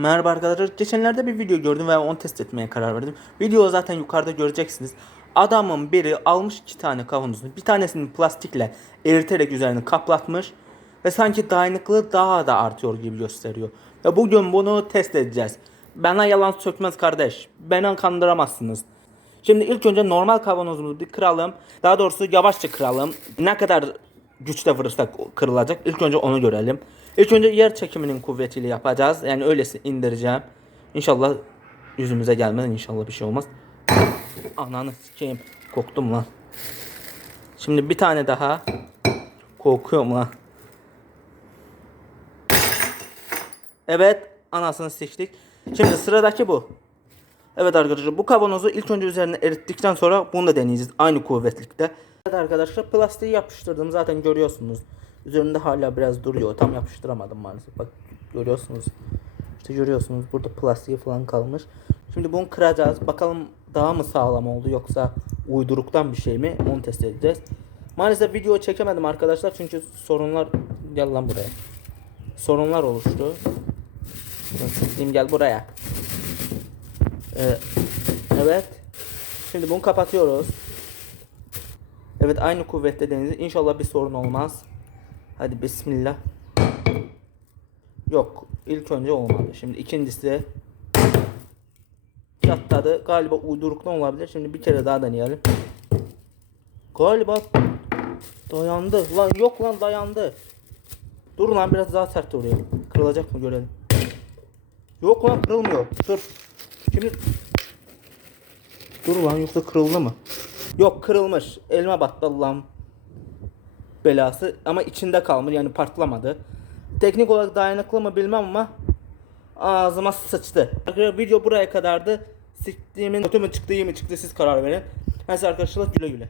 Merhaba arkadaşlar. Geçenlerde bir video gördüm ve onu test etmeye karar verdim. Video zaten yukarıda göreceksiniz. Adamın biri almış iki tane kavanozunu. Bir tanesini plastikle eriterek üzerini kaplatmış. Ve sanki dayanıklılığı daha da artıyor gibi gösteriyor. Ve bugün bunu test edeceğiz. Bana yalan sökmez kardeş. Beni kandıramazsınız. Şimdi ilk önce normal kavanozumuzu bir kıralım. Daha doğrusu yavaşça kıralım. Ne kadar güçle vurursak kırılacak. İlk önce onu görelim. İlk önce yer çekiminin kuvvetiyle yapacağız. Yani öylesi indireceğim. İnşallah yüzümüze gelmez. İnşallah bir şey olmaz. Ananı sikeyim. Korktum lan. Şimdi bir tane daha. Korkuyorum lan. Evet. Anasını siktik. Şimdi sıradaki bu. Evet arkadaşlar bu kavanozu ilk önce üzerine erittikten sonra bunu da deneyeceğiz. Aynı kuvvetlikte. Evet arkadaşlar plastiği yapıştırdım zaten görüyorsunuz. Üzerinde hala biraz duruyor. Tam yapıştıramadım maalesef. Bak görüyorsunuz. İşte görüyorsunuz burada plastiği falan kalmış. Şimdi bunu kıracağız. Bakalım daha mı sağlam oldu yoksa uyduruktan bir şey mi? Onu test edeceğiz. Maalesef video çekemedim arkadaşlar çünkü sorunlar gel lan buraya. Sorunlar oluştu. Siktiğim gel buraya. Ee, evet. Şimdi bunu kapatıyoruz. Evet aynı kuvvette denizi. İnşallah bir sorun olmaz. Hadi bismillah. Yok. ilk önce olmadı. Şimdi ikincisi çatladı. Galiba uyduruktan olabilir. Şimdi bir kere daha deneyelim. Galiba dayandı. Lan yok lan dayandı. Dur lan biraz daha sert vuruyor. Kırılacak mı görelim. Yok lan kırılmıyor. Dur. Şimdi Dur lan yoksa kırıldı mı? Yok kırılmış. Elime battı Allah'ım belası ama içinde kalmış yani partlamadı. Teknik olarak dayanıklı mı bilmem ama ağzıma sıçtı. Arkadaşlar video buraya kadardı. Siktiğimin kötü mü çıktı iyi mi çıktı siz karar verin. Neyse arkadaşlar güle güle.